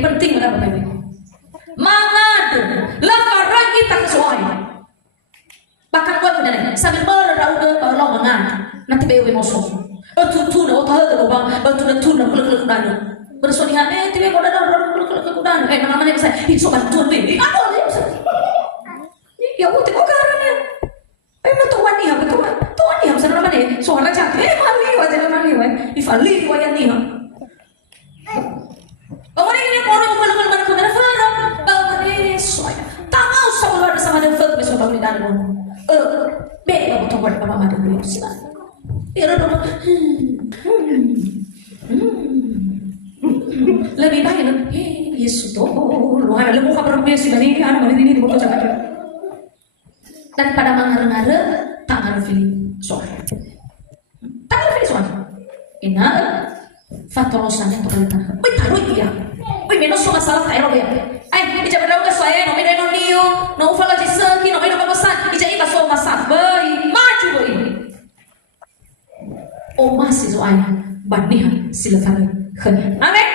penting mana Bapak Ibu. Mangad, lakaran kita kesuai. Bahkan gua benar sambil berrauda kalau mangad, nanti bayu emosi. Tutu na otak ada bang, tu na kuluk dana. Bersonihan tiba kau dah kuluk dana. Nama mana saya? Itu bantuan baby. Apa ni? Ya udah kau karena. Tuan ni apa tuan ni apa sana nama ni? Suara cantik. Mali wajah nama ni wajah. Ifali wajah ni. Bagaimana ini orang kuluk dana kau mana faham? Bagaimana soalnya? Tak mau sama bersama dengan first besok bangun dana. Baik bapak tuan bapak mama dulu silakan. Lebih baik Yesus tuh lu ada lebu kabar besi bani anak ini di bawah jalan daripada mengar-ngar tak ngarfili soal tak ngarfili soal ina fatorosannya tuh kan taruh dia menos masalah kayak ya ija berdaung ke saya no meda no niu no ufala jisaki no meda bagusan ija ika so masak bayi maju bayi o masih soalnya banihan silakan. Amin.